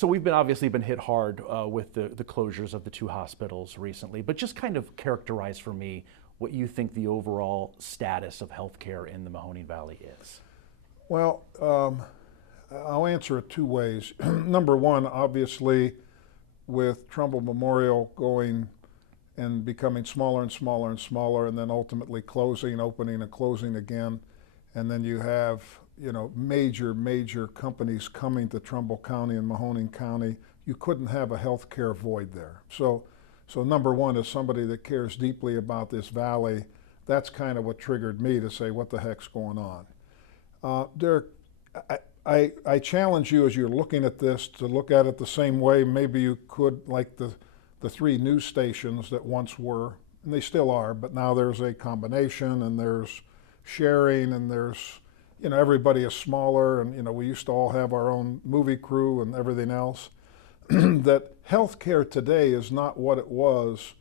So we've been obviously been hit hard with the closures of the two hospitals recently, but just kind of characterize for me what you think the overall status of healthcare in the Mahoning Valley is. Well, I'll answer it two ways. Number one, obviously, with Trumbull Memorial going and becoming smaller and smaller and smaller, and then ultimately closing, opening and closing again, and then you have, you know, major companies coming to Trumbull County and Mahoning County. You couldn't have a healthcare void there. So number one, as somebody that cares deeply about this valley, that's kind of what triggered me to say, what the heck's going on? Derek, I challenge you as you're looking at this to look at it the same way maybe you could like the three news stations that once were, and they still are, but now there's a combination and there's sharing and there's, you know, everybody is smaller and, you know, we used to all have our own movie crew and everything else. That healthcare today is not what it was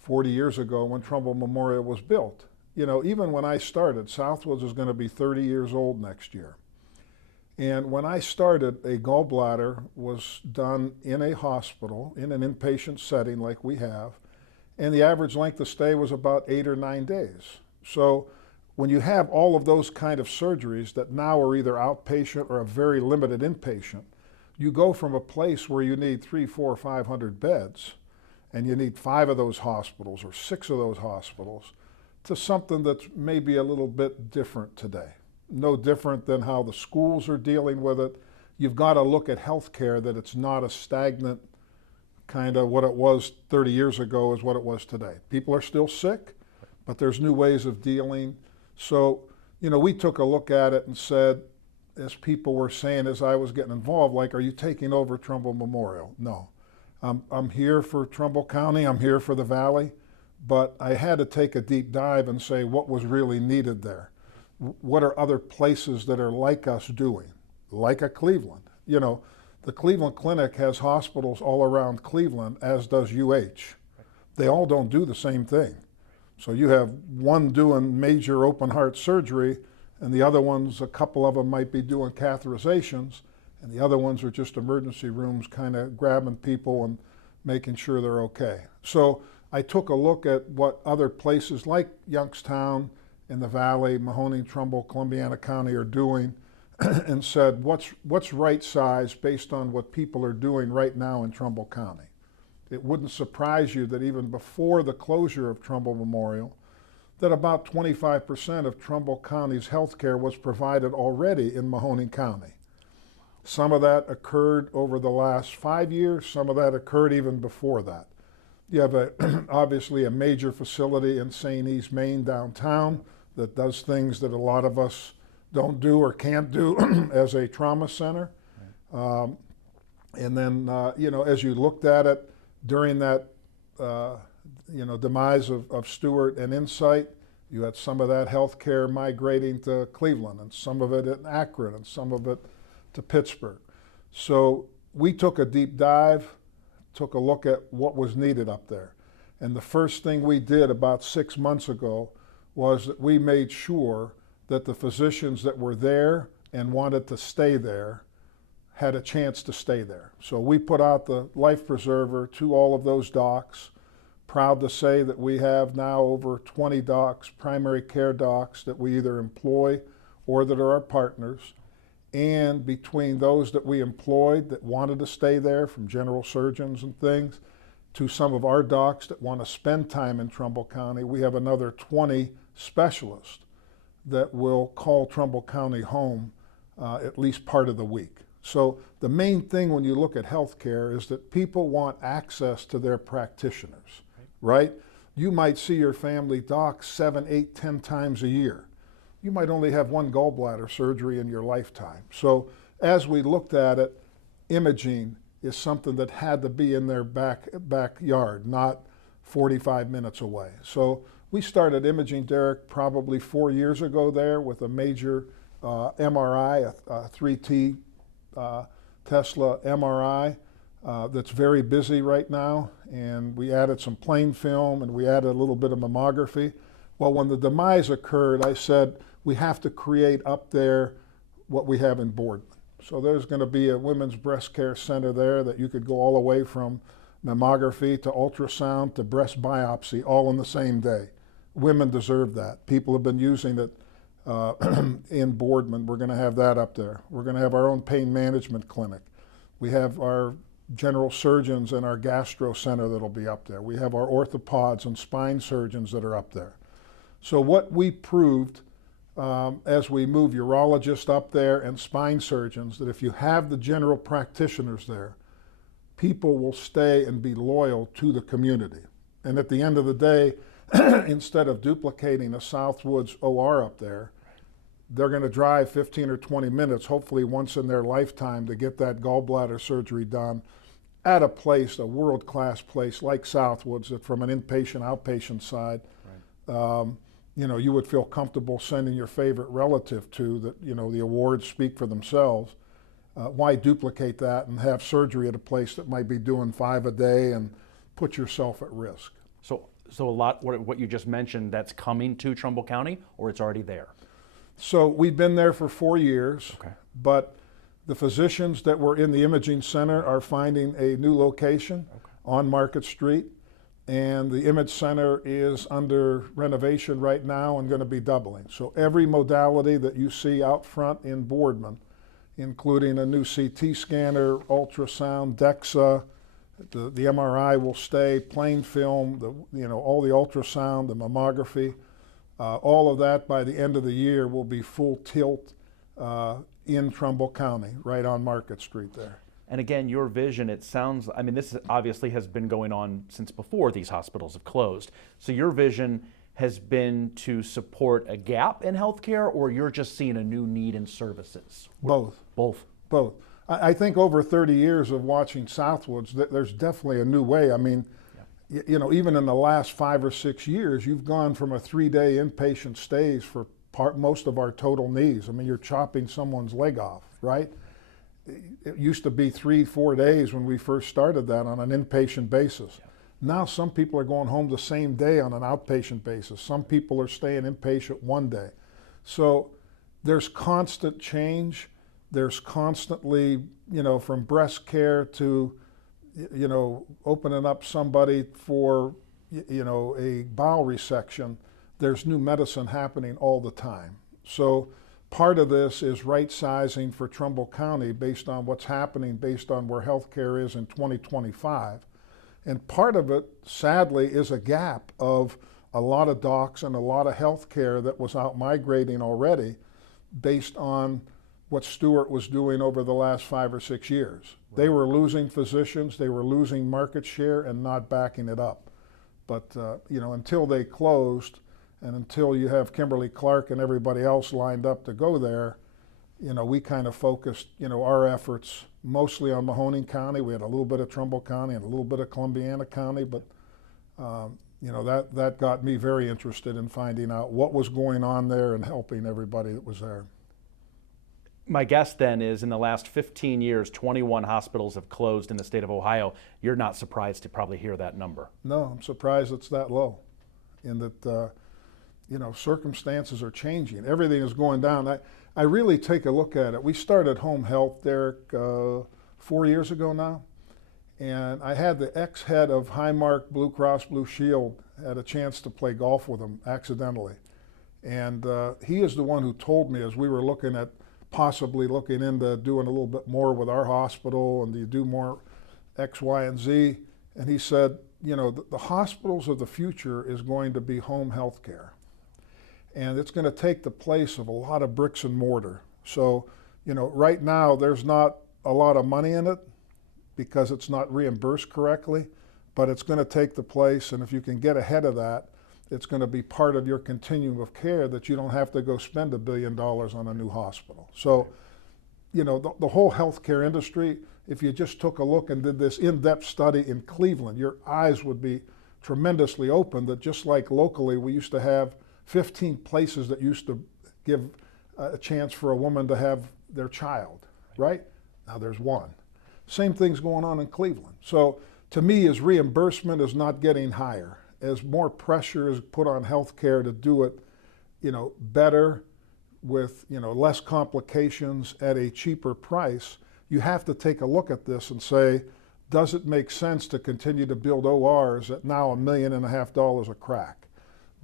40 years ago when Trumbull Memorial was built. You know, even when I started, Southwoods is going to be 30 years old next year. And when I started, a gallbladder was done in a hospital, in an inpatient setting like we have, and the average length of stay was about 8 or 9 days. So when you have all of those kind of surgeries that now are either outpatient or a very limited inpatient, you go from a place where you need 300, 400, 500 beds, and you need 5 of those hospitals or 6 of those hospitals, to something that's maybe a little bit different today. No different than how the schools are dealing with it. You've got to look at healthcare that it's not a stagnant kind of what it was 30 years ago is what it was today. People are still sick, but there's new ways of dealing. So, you know, we took a look at it and said, as people were saying as I was getting involved, like, are you taking over Trumbull Memorial? No. I'm here for Trumbull County, I'm here for the Valley, but I had to take a deep dive and say what was really needed there. What are other places that are like us doing? Like a Cleveland. You know, the Cleveland Clinic has hospitals all around Cleveland, as does UH. They all don't do the same thing. So you have one doing major open heart surgery, and the other ones, a couple of them might be doing catheterizations, and the other ones are just emergency rooms kind of grabbing people and making sure they're okay. So I took a look at what other places like Youngstown in the Valley, Mahoning, Trumbull, Columbiana County are doing and said, what's right size based on what people are doing right now in Trumbull County? It wouldn't surprise you that even before the closure of Trumbull Memorial, that about 25% of Trumbull County's health care was provided already in Mahoning County. Some of that occurred over the last 5 years, some of that occurred even before that. You have obviously a major facility in St. East, Maine downtown that does things that a lot of us don't do or can't do as a trauma center. Right. And then, you know, as you looked at it during that, you know, demise of Stewart and Insight, you had some of that health care migrating to Cleveland and some of it in Akron and some of it to Pittsburgh. So we took a deep dive, took a look at what was needed up there. And the first thing we did about 6 months ago was that we made sure that the physicians that were there and wanted to stay there had a chance to stay there. So we put out the life preserver to all of those docs. Proud to say that we have now over 20 docs, primary care docs, that we either employ or that are our partners. And between those that we employed that wanted to stay there, from general surgeons and things, to some of our docs that want to spend time in Trumbull County, we have another 20 specialists that will call Trumbull County home at least part of the week. So the main thing when you look at healthcare is that people want access to their practitioners, right? You might see your family doc 7, 8, 10 times a year. You might only have one gallbladder surgery in your lifetime. So as we looked at it, imaging is something that had to be in their backyard, not 45 minutes away. So we started imaging, Derek, probably 4 years ago there with a major MRI, a 3T Tesla MRI that's very busy right now. And we added some plain film and we added a little bit of mammography. Well, when the demise occurred, I said, we have to create up there what we have in Boardman. So there's going to be a women's breast care center there that you could go all the way from mammography to ultrasound to breast biopsy all in the same day. Women deserve that. People have been using it in Boardman. We're going to have that up there. We're going to have our own pain management clinic. We have our general surgeons and our gastro center that'll be up there. We have our orthopods and spine surgeons that are up there. So what we proved as we move urologists up there and spine surgeons, that if you have the general practitioners there, people will stay and be loyal to the community. And at the end of the day, instead of duplicating a Southwoods OR up there, they're going to drive 15 or 20 minutes, hopefully once in their lifetime, to get that gallbladder surgery done at a place, a world-class place like Southwoods, that from an inpatient, outpatient side, right. You know, you would feel comfortable sending your favorite relative to, that, you know, the awards speak for themselves. Why duplicate that and have surgery at a place that might be doing 5 a day and put yourself at risk? So a lot, what you just mentioned, that's coming to Trumbull County, or it's already there? So we've been there for 4 years, okay. But the physicians that were in the imaging center are finding a new location on Market Street, and the image center is under renovation right now and going to be doubling. So every modality that you see out front in Boardman, including a new CT scanner, ultrasound, DEXA, the MRI will stay, plain film, all the ultrasound, the mammography, all of that by the end of the year will be full tilt in Trumbull County, right on Market Street there. And again, your vision, it sounds, I mean, this obviously has been going on since before these hospitals have closed. So your vision has been to support a gap in healthcare, or you're just seeing a new need in services? Both. Both. Both. I think over 30 years of watching Southwoods, there's definitely a new way. I mean, yeah. You know, even in the last 5 or 6 years, you've gone from a 3-day inpatient stays for most of our total knees. I mean, you're chopping someone's leg off, right? It used to be 3-4 days when we first started that on an inpatient basis. Yeah. Now some people are going home the same day on an outpatient basis. Some people are staying inpatient 1 day. So there's constant change. There's constantly, you know, from breast care to, you know, opening up somebody for, you know, a bowel resection. There's new medicine happening all the time. So part of this is right sizing for Trumbull County based on what's happening, based on where healthcare is in 2025. And part of it, sadly, is a gap of a lot of docs and a lot of healthcare that was out migrating already based on what Stewart was doing over the last 5 or 6 years. Right. They were losing physicians, they were losing market share and not backing it up. But you know, until they closed, and until you have Kimberly Clark and everybody else lined up to go there, you know, we kind of focused, you know, our efforts mostly on Mahoning County. We had a little bit of Trumbull County and a little bit of Columbiana County, but you know, that got me very interested in finding out what was going on there and helping everybody that was there. My guess then is in the last 15 years, 21 hospitals have closed in the state of Ohio. You're not surprised to probably hear that number. No, I'm surprised it's that low, in that you know, circumstances are changing. Everything is going down. I really take a look at it. We started home health, Derek, 4 years ago now, and I had the ex-head of Highmark Blue Cross Blue Shield, had a chance to play golf with him accidentally. And he is the one who told me, as we were looking at possibly looking into doing a little bit more with our hospital and do you do more X, Y, and Z, and he said, you know, the hospitals of the future is going to be home health care. And it's going to take the place of a lot of bricks and mortar. So, you know, right now there's not a lot of money in it because it's not reimbursed correctly, but it's going to take the place, and if you can get ahead of that, it's going to be part of your continuum of care that you don't have to go spend $1 billion on a new hospital. So, you know, the whole healthcare industry, if you just took a look and did this in-depth study in Cleveland, your eyes would be tremendously open that just like locally we used to have 15 places that used to give a chance for a woman to have their child, right? Now there's one. Same thing's going on in Cleveland. So to me, as reimbursement is not getting higher, as more pressure is put on healthcare to do it, you know, better, with less complications at a cheaper price, you have to take a look at this and say, does it make sense to continue to build ORs at now $1.5 million a crack?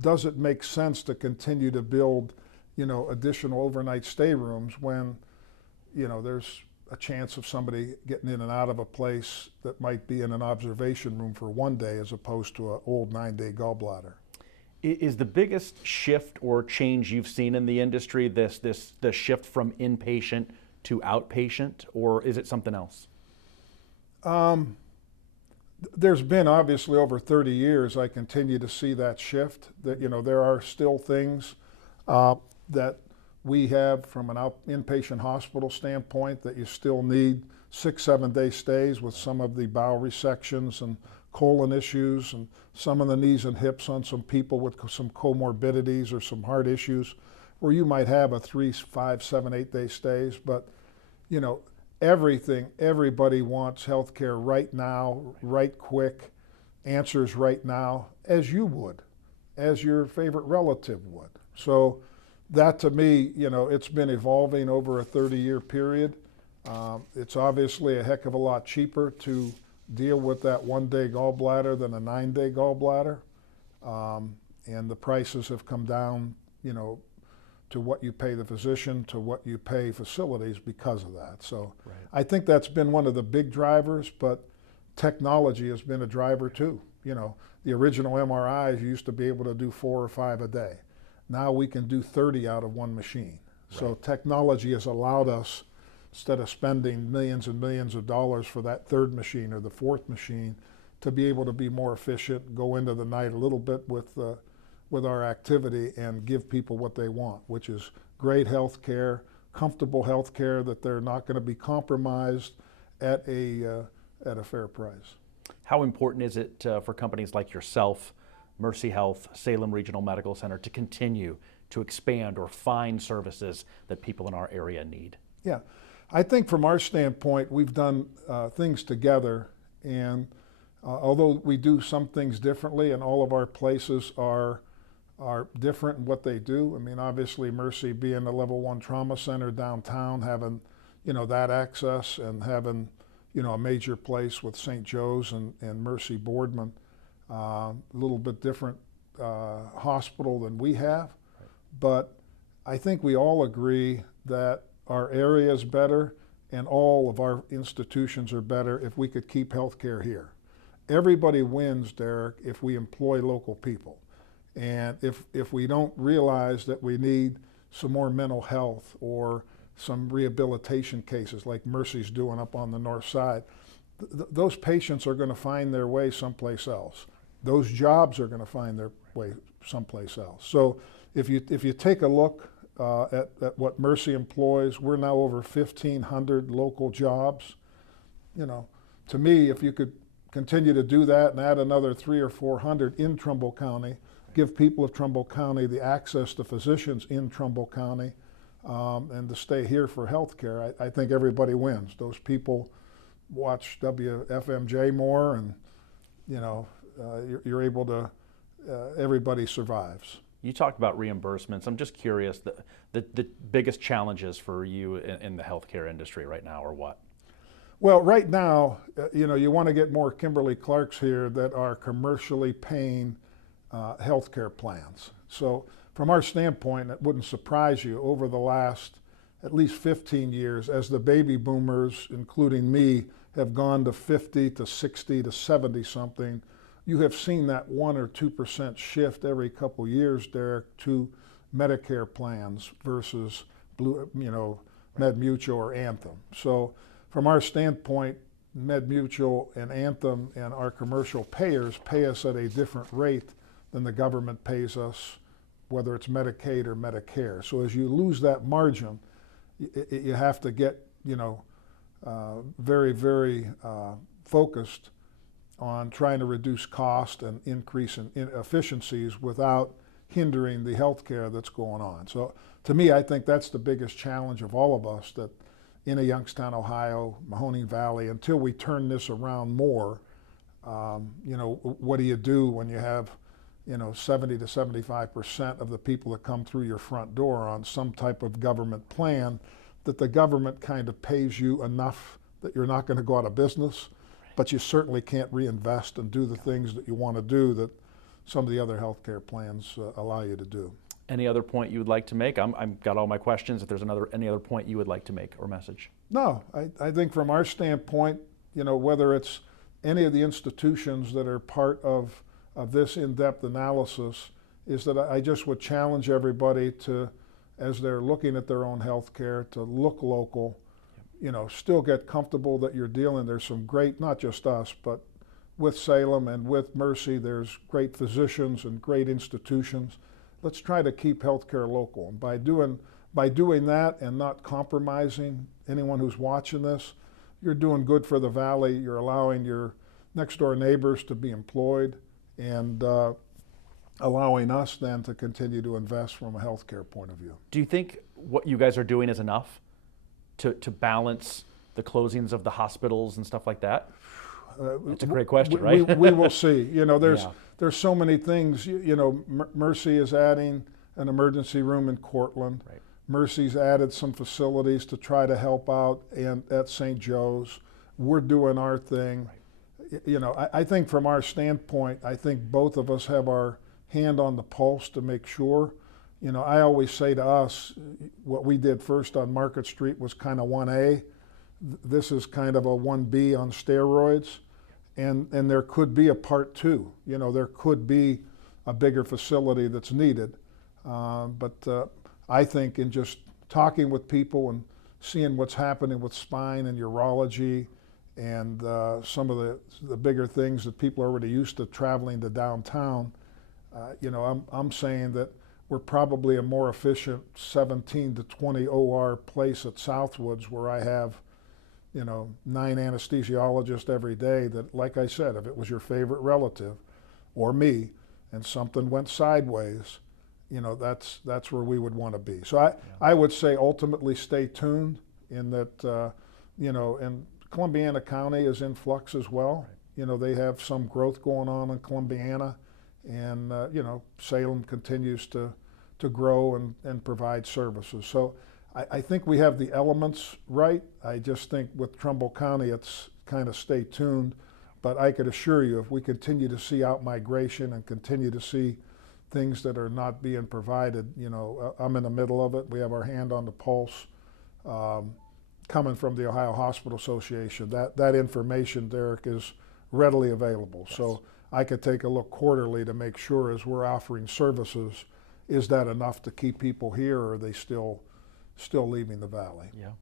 Does it make sense to continue to build additional overnight stay rooms when there's a chance of somebody getting in and out of a place that might be in an observation room for one day as opposed to an old 9-day gallbladder? Is the biggest shift or change you've seen in the industry the shift from inpatient to outpatient, or is it something else? There's been, obviously, over 30 years, I continue to see that shift. That there are still things that we have from an inpatient hospital standpoint that you still need 6-7 day stays with some of the bowel resections and colon issues and some of the knees and hips on some people with some comorbidities or some heart issues, where you might have a 3, 5, 7, 8 day stays. But everybody wants healthcare right now, right quick, answers right now, as you would, as your favorite relative would. So that, to me, it's been evolving over a 30-year period. It's obviously a heck of a lot cheaper to deal with that 1-day gallbladder than a 9-day gallbladder. And the prices have come down, to what you pay the physician, to what you pay facilities because of that. So right. I think that's been one of the big drivers, but technology has been a driver too. The original MRIs, you used to be able to do 4 or 5 a day. Now we can do 30 out of one machine. Right. So technology has allowed us, instead of spending millions and millions of dollars for that 3rd machine or the 4th machine, to be able to be more efficient, go into the night a little bit with our activity and give people what they want, which is great health care, comfortable health care that they're not going to be compromised at a fair price. How important is it for companies like yourself, Mercy Health, Salem Regional Medical Center, to continue to expand or find services that people in our area need? Yeah, I think from our standpoint, we've done things together, and although we do some things differently, and all of our places are different in what they do. I mean, obviously, Mercy being a level 1 trauma center downtown, having that access, and having a major place with St. Joe's and Mercy Boardman, a little bit different hospital than we have. But I think we all agree that our area is better and all of our institutions are better if we could keep healthcare here. Everybody wins, Derek, if we employ local people. And if we don't realize that we need some more mental health or some rehabilitation cases like Mercy's doing up on the north side, those patients are going to find their way someplace else. Those jobs are going to find their way someplace else. So if you take a look at what Mercy employs, we're now over 1,500 local jobs. To me, if you could continue to do that and add another 300 or 400 in Trumbull County, give people of Trumbull County the access to physicians in Trumbull County, and to stay here for health care, I think everybody wins. Those people watch WFMJ more, and you're able to, everybody survives. You talked about reimbursements. I'm just curious, the biggest challenges for you in the healthcare industry right now are what? Well, right now, you want to get more Kimberly-Clarks here that are commercially paying healthcare plans. So from our standpoint, it wouldn't surprise you, over the last at least 15 years, as the baby boomers, including me, have gone to 50 to 60 to 70 something, you have seen that 1 or 2% shift every couple years, Derek, to Medicare plans versus MedMutual or Anthem. So from our standpoint, MedMutual and Anthem and our commercial payers pay us at a different rate than the government pays us, whether it's Medicaid or Medicare. So as you lose that margin, you have to get very, very focused on trying to reduce cost and increase in efficiencies without hindering the health care that's going on. So to me, I think that's the biggest challenge of all of us, that in a Youngstown, Ohio, Mahoning Valley, until we turn this around more, what do you do when you have 70 to 75% of the people that come through your front door are on some type of government plan, that the government kind of pays you enough that you're not going to go out of business, but you certainly can't reinvest and do the things that you want to do that some of the other healthcare plans allow you to do. Any other point you would like to make? I've got all my questions. If there's any other point you would like to make or message. No, I think from our standpoint, whether it's any of the institutions that are part of this in-depth analysis, is that I just would challenge everybody to, as they're looking at their own health care, to look local, still get comfortable that you're dealing. There's some great, not just us, but with Salem and with Mercy, there's great physicians and great institutions. Let's try to keep healthcare local. And by doing that and not compromising anyone who's watching this, you're doing good for the valley. You're allowing your next door neighbors to be employed, and allowing us then to continue to invest from a healthcare point of view. Do you think what you guys are doing is enough to balance the closings of the hospitals and stuff like that? It's a great question, right? We will see. There's so many things. Mercy is adding an emergency room in Cortland. Right. Mercy's added some facilities to try to help out at St. Joe's. We're doing our thing. Right. I think from our standpoint, I think both of us have our hand on the pulse to make sure. I always say to us, what we did first on Market Street was kind of 1A. This is kind of a 1B on steroids, and there could be a part 2. There could be a bigger facility that's needed. But I think in just talking with people and seeing what's happening with spine and urology and some of the bigger things that people are already used to traveling to downtown, I'm saying that we're probably a more efficient 17 to 20 OR place at Southwoods, where I have 9 anesthesiologists every day that, like I said, if it was your favorite relative or me and something went sideways, that's where we would want to be. So I would say ultimately stay tuned in that, and Columbiana County is in flux as well. They have some growth going on in Columbiana, and Salem continues to grow and provide services. So I think we have the elements right. I just think with Trumbull County, it's kind of stay tuned. But I could assure you, if we continue to see out-migration and continue to see things that are not being provided, I'm in the middle of it. We have our hand on the pulse. Coming from the Ohio Hospital Association, that information, Derek, is readily available. Yes. So I could take a look quarterly to make sure, as we're offering services, is that enough to keep people here, or are they still leaving the valley? Yeah.